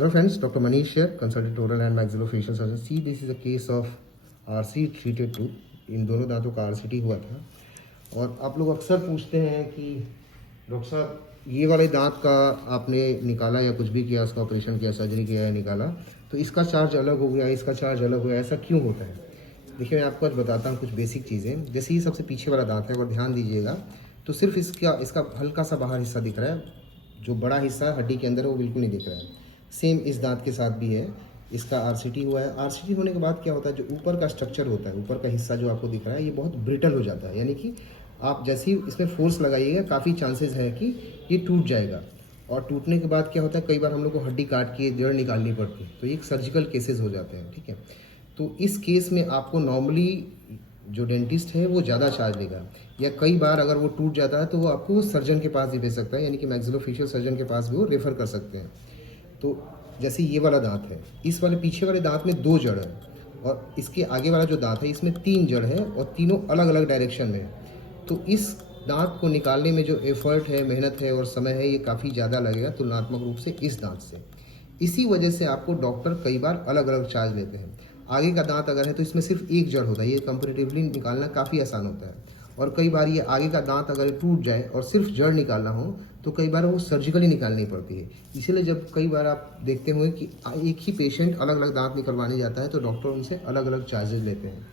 Hello friends, Dr. Manish here, consultant oral and maxillofacial surgeon. See, this is a case of RC treated tooth. इन दोनों दांतों का RCT हुआ था और आप लोग अक्सर पूछते हैं कि डॉक्टर साहब ये वाले दांत का आपने निकाला या कुछ भी किया, उसका ऑपरेशन किया, सर्जरी किया या निकाला, तो इसका चार्ज अलग हो गया, इसका चार्ज अलग हो गया, ऐसा क्यों होता है? देखिए, मैं आपको आज बताता हूँ कुछ बेसिक चीज़ें। जैसे ये सबसे पीछे वाला दांत है, अगर ध्यान दीजिएगा तो सिर्फ इसका हल्का सा बाहर हिस्सा दिख रहा है, जो बड़ा हिस्सा हड्डी के अंदर है वो बिल्कुल नहीं दिख रहा है। सेम इस दांत के साथ भी है, इसका आरसीटी हुआ है। आरसीटी होने के बाद क्या होता है, जो ऊपर का स्ट्रक्चर होता है, ऊपर का हिस्सा जो आपको दिख रहा है, ये बहुत ब्रिटल हो जाता है, यानी कि आप जैसे ही इसमें फोर्स लगाइएगा काफ़ी चांसेस है कि ये टूट जाएगा। और टूटने के बाद क्या होता है, कई बार हम लोग को हड्डी काट के जड़ निकालनी पड़ती है, तो ये सर्जिकल केसेस हो जाते हैं, ठीक है। तो इस केस में आपको नॉर्मली जो डेंटिस्ट है वो ज़्यादा चार्ज लेगा, या कई बार अगर वो टूट जाता है तो वो आपको सर्जन के पास भी भेज सकता है, यानी कि मैक्सिलोफेशियल सर्जन के पास भी वो रेफ़र कर सकते हैं। तो जैसे ये वाला दांत है, इस वाले पीछे वाले दांत में 2 जड़ है और इसके आगे वाला जो दांत है इसमें 3 जड़ है और तीनों अलग अलग डायरेक्शन में है। तो इस दांत को निकालने में जो एफर्ट है, मेहनत है और समय है, ये काफ़ी ज़्यादा लगेगा तुलनात्मक रूप से इस दांत से। इसी वजह से आपको डॉक्टर कई बार अलग अलग चार्ज लेते हैं। आगे का दांत अगर है तो इसमें सिर्फ एक जड़ होता है, ये कंपेरेटिवली निकालना काफ़ी आसान होता है। और कई बार ये आगे का दांत अगर टूट जाए और सिर्फ जड़ निकालना हो तो कई बार वो सर्जिकली निकालनी पड़ती है। इसीलिए जब कई बार आप देखते होंगे कि एक ही पेशेंट अलग अलग दांत निकलवाने जाता है तो डॉक्टर उनसे अलग अलग चार्जेज लेते हैं।